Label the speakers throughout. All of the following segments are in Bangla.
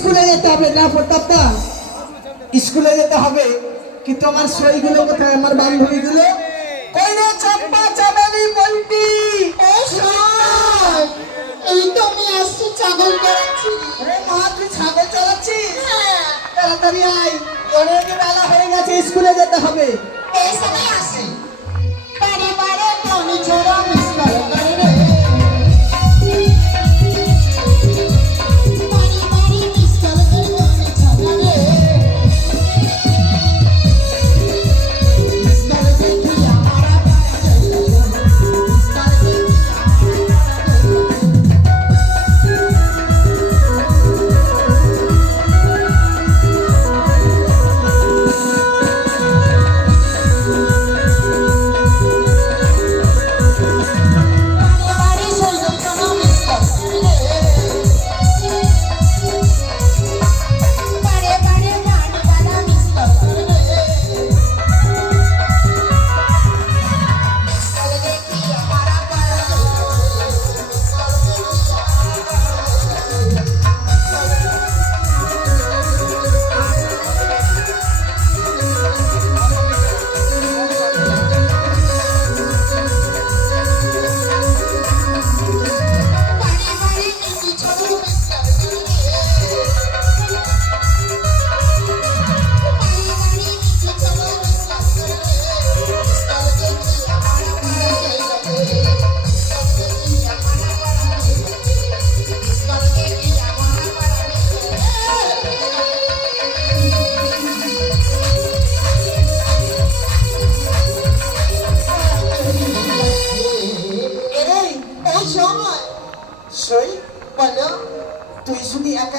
Speaker 1: স্কুলে যেতে হবে না প্রতাপদা স্কুলে যেতে হবে কিন্তু আমার সইগুলো কোথায়? আমার বান্ধবীগুলো কই রে চম্পা চামেলি বলবি
Speaker 2: এই শোন, এই তো আমি আসছি ছাগল
Speaker 1: রে মা তুই ছাগল
Speaker 2: হ্যাঁ।
Speaker 1: তাড়াতাড়ি আয় অনেক বেলা হয়ে গেছে স্কুলে যেতে হবে।
Speaker 2: এই সময় আসি।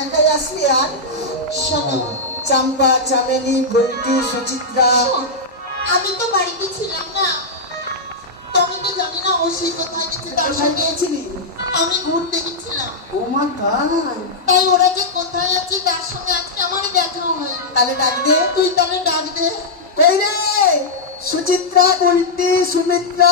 Speaker 1: একা আর
Speaker 2: শোনো
Speaker 1: চাম্পা চামেলি সুচিত্রা।
Speaker 2: আমি তো বাড়িতে ছিলাম না। তুমি তো জানি না ও সে কোথায় গেছে তার সঙ্গে আমি ঘুরতে গেছিলাম।
Speaker 1: ও মা তাই
Speaker 2: তাই ওরা যে কোথায় আছে তার সঙ্গে আজকে আমার দেখা হয়।
Speaker 1: তাহলে ডাক দে।
Speaker 2: তুই তাহলে ডাক দে।
Speaker 1: কই রে সুচিত্রা বল্টি সুমিত্রা।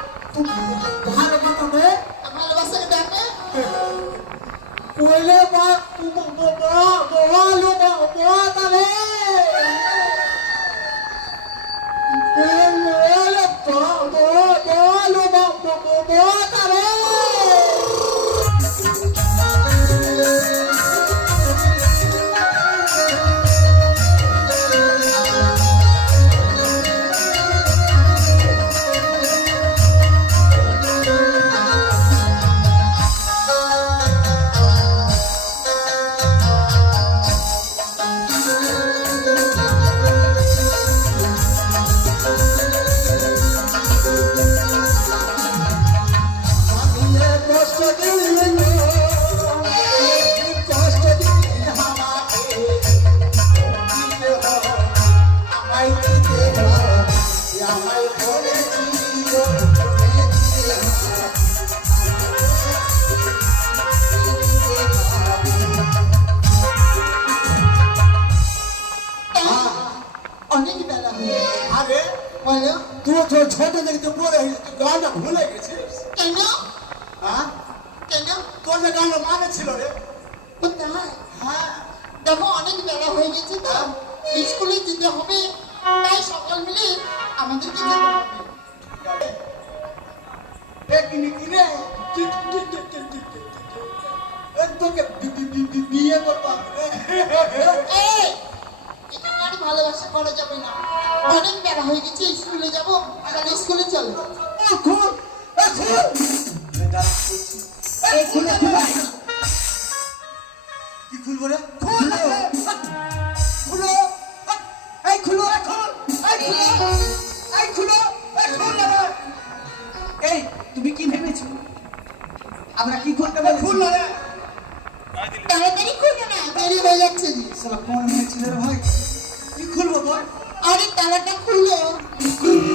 Speaker 1: খুব ভালো কথা রে
Speaker 2: ভালোবাসাকে ডাকে
Speaker 1: কইলে মা বাবা বলো বাবা তারে বলো বলো বাবা তারে আমি
Speaker 3: তুই ছোট থেকে তো বলে তুই গানটা ভুলে গেছিস
Speaker 2: কেন?
Speaker 3: হ্যাঁ
Speaker 2: কেন?
Speaker 3: তোর মানে ছিল রে। হ্যাঁ
Speaker 2: দেখো অনেক বেলা হয়ে গেছে তো। স্কুলে যেতে হবে তাই সকাল মিলে যেতে হবে।
Speaker 3: টেকনিক রে। তোকে বিয়ে করব
Speaker 2: আর ভালোবাসা? করা যাবে না। অনেক বেলা হয়ে গেছে স্কুলে যাব। তাহলে স্কুলে চলো।
Speaker 3: এখন
Speaker 1: খুলো খুলো
Speaker 3: কি খুলবো রে?
Speaker 1: খুলো খুলো। এই খুলো এখন এই খুলো এই খুলো এই না। এই তুমি কি ভেবেছো? আমরা কি করতে পারি খুলো রে।
Speaker 2: তাড়াতাড়ি খুলো না। দেরি হয়ে যাচ্ছে
Speaker 1: সালা কোন মেয়ে রে ভাই?
Speaker 3: কি খুলবো বল?
Speaker 2: আরে তালাটা খুলো।
Speaker 1: খুলো